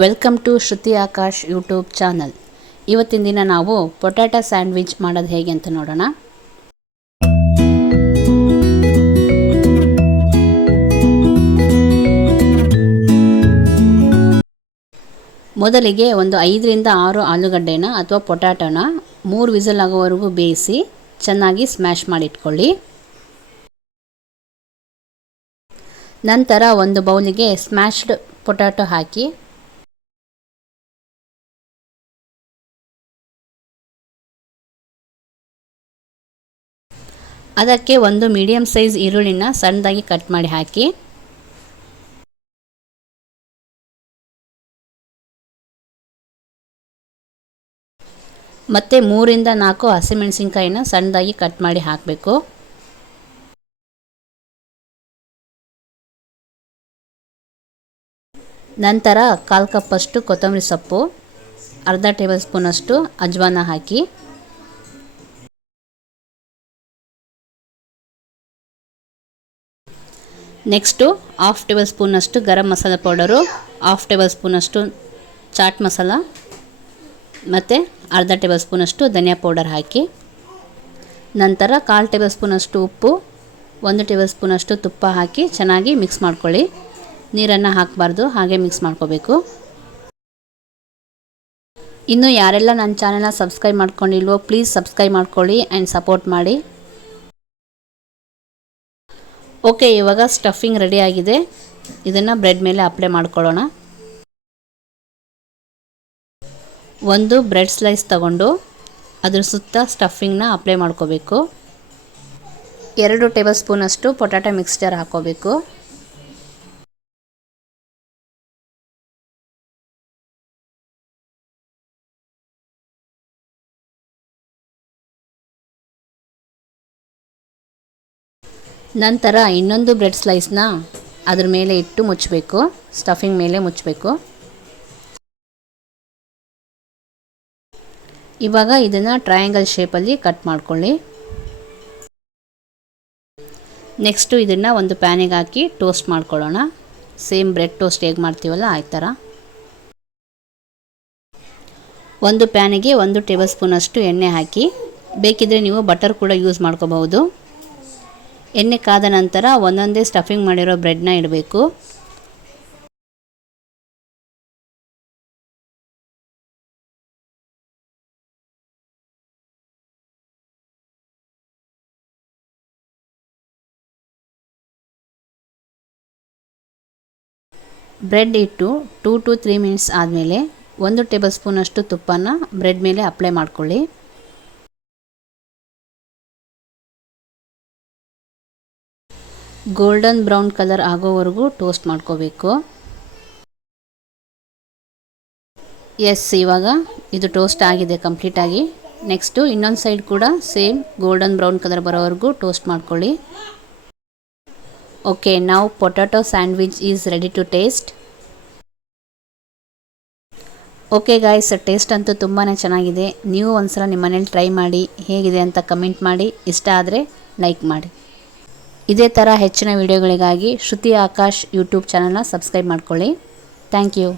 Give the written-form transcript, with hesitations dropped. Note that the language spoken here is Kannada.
Welcome to Shruti Akash YouTube channel. ಇವತ್ತಿನ ದಿನ ನಾವು ಪೊಟ್ಯಾಟೊ ಸ್ಯಾಂಡ್ವಿಚ್ ಮಾಡೋದು ಹೇಗೆ ಅಂತ ನೋಡೋಣ. ಮೊದಲಿಗೆ ಒಂದು 5ರಿಂದ 6 ಆಲೂಗಡ್ಡೆನ ಅಥವಾ ಪೊಟ್ಯಾಟೊನ 3 ವಿಸಿಲ್ ಆಗೋವರೆಗೂ ಬೇಯಿಸಿ ಚೆನ್ನಾಗಿ ಸ್ಮ್ಯಾಶ್ ಮಾಡಿಟ್ಕೊಳ್ಳಿ. ನಂತರ ಒಂದು ಬೌಲಿಗೆ ಸ್ಮ್ಯಾಶ್ಡ್ ಪೊಟ್ಯಾಟೊ ಹಾಕಿ ಅದಕ್ಕೆ ಒಂದು ಮೀಡಿಯಂ ಸೈಜ್ ಈರುಳ್ಳಿನ ಸಣ್ಣದಾಗಿ ಕಟ್ ಮಾಡಿ ಹಾಕಿ ಮತ್ತು 3ರಿಂದ 4 ಹಸಿಮೆಣಸಿನ್ಕಾಯಿನ ಸಣ್ಣದಾಗಿ ಕಟ್ ಮಾಡಿ ಹಾಕಬೇಕು. ನಂತರ 1/4 ಕಪ್ಪಷ್ಟು ಕೊತ್ತಂಬರಿ ಸೊಪ್ಪು, ಅರ್ಧ ಟೇಬಲ್ ಸ್ಪೂನಷ್ಟು ಅಜ್ವಾನ ಹಾಕಿ ನೆಕ್ಸ್ಟು 1/2 ಟೇಬಲ್ ಸ್ಪೂನಷ್ಟು ಗರಂ ಮಸಾಲ ಪೌಡರು, 1/2 ಟೇಬಲ್ ಸ್ಪೂನಷ್ಟು ಚಾಟ್ ಮಸಾಲ ಮತ್ತು ಅರ್ಧ ಟೇಬಲ್ ಸ್ಪೂನಷ್ಟು ಧನಿಯಾ ಪೌಡರ್ ಹಾಕಿ ನಂತರ 1/4 ಟೇಬಲ್ ಸ್ಪೂನಷ್ಟು ಉಪ್ಪು, 1 ಟೇಬಲ್ ಸ್ಪೂನಷ್ಟು ತುಪ್ಪ ಹಾಕಿ ಚೆನ್ನಾಗಿ ಮಿಕ್ಸ್ ಮಾಡ್ಕೊಳ್ಳಿ. ನೀರನ್ನು ಹಾಕಬಾರ್ದು, ಹಾಗೆ ಮಿಕ್ಸ್ ಮಾಡ್ಕೋಬೇಕು. ಇನ್ನು ಯಾರೆಲ್ಲ ನನ್ನ ಚಾನೆಲ್ನ ಸಬ್ಸ್ಕ್ರೈಬ್ ಮಾಡ್ಕೊಂಡಿಲ್ವೋ ಪ್ಲೀಸ್ ಸಬ್ಸ್ಕ್ರೈಬ್ ಮಾಡ್ಕೊಳ್ಳಿ ಆ್ಯಂಡ್ ಸಪೋರ್ಟ್ ಮಾಡಿ. ಓಕೆ, ಇವಾಗ ಸ್ಟಫಿಂಗ್ ರೆಡಿ ಆಗಿದೆ. ಇದನ್ನು ಬ್ರೆಡ್ ಮೇಲೆ ಅಪ್ಲೈ ಮಾಡ್ಕೊಳ್ಳೋಣ. ಒಂದು ಬ್ರೆಡ್ ಸ್ಲೈಸ್ ತಗೊಂಡು ಅದ್ರ ಸುತ್ತ ಸ್ಟಫಿಂಗ್ನ ಅಪ್ಲೈ ಮಾಡ್ಕೋಬೇಕು. 2 ಟೇಬಲ್ ಸ್ಪೂನಷ್ಟು ಪೊಟ್ಯಾಟೊ ಮಿಕ್ಸ್ಚರ್ ಹಾಕ್ಕೋಬೇಕು. ನಂತರ ಇನ್ನೊಂದು ಬ್ರೆಡ್ ಸ್ಲೈಸ್ನ ಅದ್ರ ಮೇಲೆ ಇಟ್ಟು ಮುಚ್ಚಬೇಕು, ಸ್ಟಫಿಂಗ್ ಮೇಲೆ ಮುಚ್ಚಬೇಕು. ಇವಾಗ ಇದನ್ನು ಟ್ರಯಾಂಗಲ್ ಶೇಪಲ್ಲಿ ಕಟ್ ಮಾಡ್ಕೊಳ್ಳಿ. ನೆಕ್ಸ್ಟು ಇದನ್ನು ಒಂದು ಪ್ಯಾನಿಗೆ ಹಾಕಿ ಟೋಸ್ಟ್ ಮಾಡ್ಕೊಳ್ಳೋಣ. ಸೇಮ್ ಬ್ರೆಡ್ ಟೋಸ್ಟ್ ಹೇಗೆ ಮಾಡ್ತೀವಲ್ಲ ಆ ಥರ. ಒಂದು ಪ್ಯಾನಿಗೆ 1 ಟೇಬಲ್ ಸ್ಪೂನಷ್ಟು ಎಣ್ಣೆ ಹಾಕಿ, ಬೇಕಿದ್ದರೆ ನೀವು ಬಟರ್ ಕೂಡ ಯೂಸ್ ಮಾಡ್ಕೋಬಹುದು. ಎಣ್ಣೆ ಕಾದ ನಂತರ ಒಂದೊಂದೇ ಸ್ಟಫಿಂಗ್ ಮಾಡಿರೋ ಬ್ರೆಡ್ನ ಇಡಬೇಕು. ಬ್ರೆಡ್ ಇಟ್ಟು 2 to 3 ಮಿನಿಟ್ಸ್ ಆದಮೇಲೆ 1 ಟೇಬಲ್ ಸ್ಪೂನಷ್ಟು ತುಪ್ಪನ ಬ್ರೆಡ್ ಮೇಲೆ ಅಪ್ಲೈ ಮಾಡ್ಕೊಳ್ಳಿ. ಗೋಲ್ಡನ್ ಬ್ರೌನ್ ಕಲರ್ ಆಗೋವರೆಗೂ ಟೋಸ್ಟ್ ಮಾಡ್ಕೋಬೇಕು. ಇವಾಗ ಇದು ಟೋಸ್ಟ್ ಆಗಿದೆ ಕಂಪ್ಲೀಟಾಗಿ. ನೆಕ್ಸ್ಟು ಇನ್ನೊಂದು ಸೈಡ್ ಕೂಡ ಸೇಮ್ ಗೋಲ್ಡನ್ ಬ್ರೌನ್ ಕಲರ್ ಬರೋವರೆಗೂ ಟೋಸ್ಟ್ ಮಾಡ್ಕೊಳ್ಳಿ. Okay, now potato sandwich is ready to taste. Okay guys, taste ಅಂತೂ ತುಂಬಾ ಚೆನ್ನಾಗಿದೆ. ನೀವು ಒಂದ್ಸಲ ನಿಮ್ಮ ಮನೇಲಿ ಟ್ರೈ ಮಾಡಿ ಹೇಗಿದೆ ಅಂತ ಕಮೆಂಟ್ ಮಾಡಿ. ಇಷ್ಟ ಆದರೆ ಲೈಕ್ ಮಾಡಿ. ಇದೇ ಥರ ಹೆಚ್ಚಿನ ವಿಡಿಯೋಗಳಿಗಾಗಿ ಶ್ರುತಿ ಆಕಾಶ್ ಯೂಟ್ಯೂಬ್ ಚಾನಲ್ನ ಸಬ್ಸ್ಕ್ರೈಬ್ ಮಾಡ್ಕೊಳ್ಳಿ. Thank you.